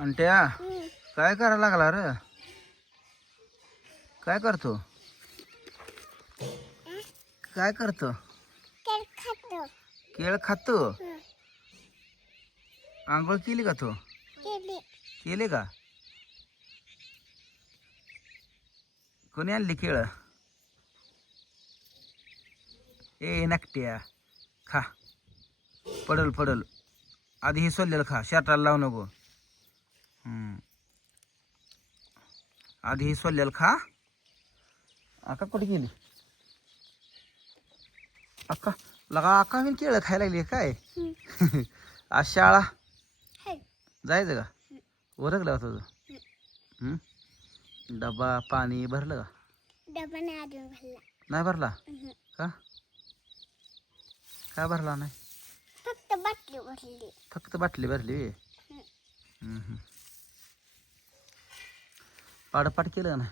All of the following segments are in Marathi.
अंट्या काय करायला लागला रे? काय करतो? काय करतो? केळ खातो. आंघोळ केली का तो? केली का? कोणी आणली केळ? ए नकट्या. खा. पडल पडल. आधी हे सोललेलं खा. शर्टाला लावू नको. आधी हे सोललेलं खा. आका कुठे गेली? अक्का लगा आका मी केळं खायला लागली काय? आज शाळा. जायचं का? ओरखलं का तुझं? डबा पाणी भरलं का? डबा नाही अजून भरला. नाही भरला? उहुं. का? का भरला नाही? फक्त बाटली भरली. फक्त बाटली भरली व्हय. पाडपाट केलं का नाही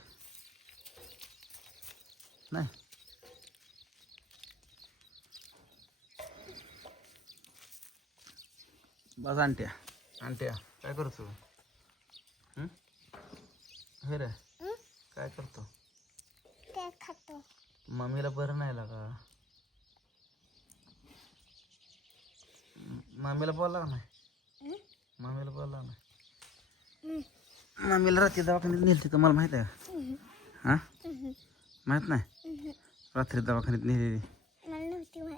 बस आणट्या आणट्या काय करतो हं? हे रे हं? काय करतो खातो मम्मीला बरं नाही लागा मम्मीला बोलला का नाही हं? मम्मीला बोलला का नाही. मम्मीला रात्री दवाखान्यात नेली तुम्हाला माहीत आहे. हां. माहीत नाही. रात्री दवाखान्यात नेलेली. मला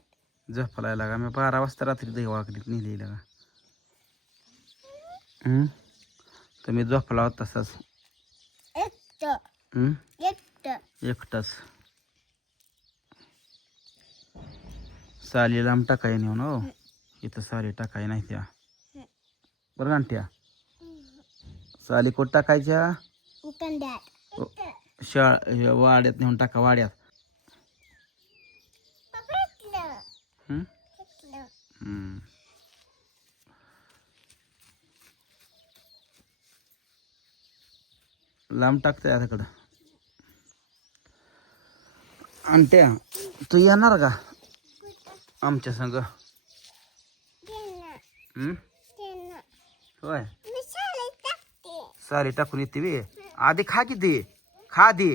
झोपायला लागा. मी बारा वाजता रात्री दवाखान्यात नेलेली लागा? तुम्ही झोपला होता तसाच. एकटं? एकटं. एकटाच. साली लांब टाकाय नेऊन हो. इथं साली टाकाय नाही त्या. बरं आणत्या साली कोट टाकायच्या? शाळ वाड्यात नेऊन टाका वाड्यात. हं? हं. लांब टाकतंय आता आणत्या तू येणार का? आमच्या संग. हं? त्यांना होय. सारी टाकून येते बी आधी खा किती खा दे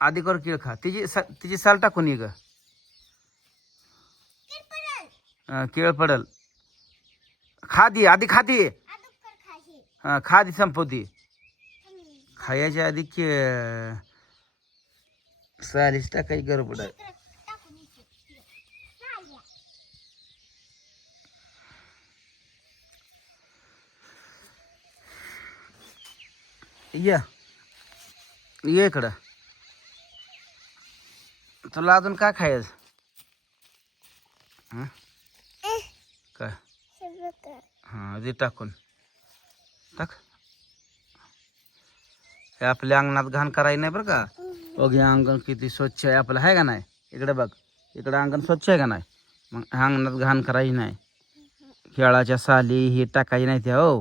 आधी कर केळ खा तिची सा तिची साल टाकून ये ग केळ पडल खा दी आधी खा दी अगोदर खाशी खा दी संपवती खायच्या आधी के सालीच टाकायची गडबड आहे टाकून येते चालया ये. ये इकडं. तुला अजून काय खायचं? काय हा? कर हां दे टाकून. टाक. हे आपल्या अंगणात घाण करायची नाही बरं का? बघ हे अंगण किती स्वच्छ आहे. आपलं आहे का नाही? इकडे बघ. इकडं अंगण स्वच्छ आहे का नाही? मग ह्या अंगणात घाण करायची नाही. केळाच्या साली हे टाकायची नाही त्या हो.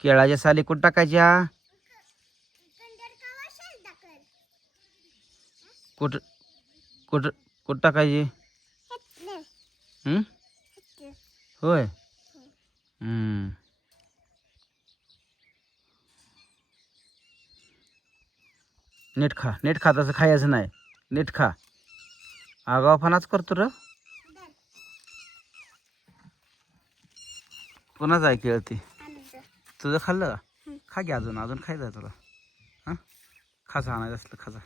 केळाच्या साली कुठं टाकायच्या? कुठं कुठं कुठं टाकायची? हं? होय. नीट खा नीट खा तसं खायचं नाही. नीट खा. आगावपणाच करतो र पुन्हा जाय केळती आनंद तुझं खाल्लं का. खा घे अजून अजून खायचं आहे तुला. हां? खाजा आणायचं असलं खाजा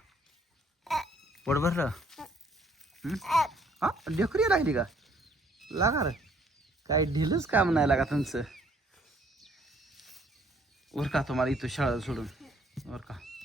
पोट भरलं? हा? ढेकरी लागली का? लागा रे. काय ढिलच काम नाही लागा तुमचं. उरका का तुम्हाला इथं शाळा सोडून. उरका. का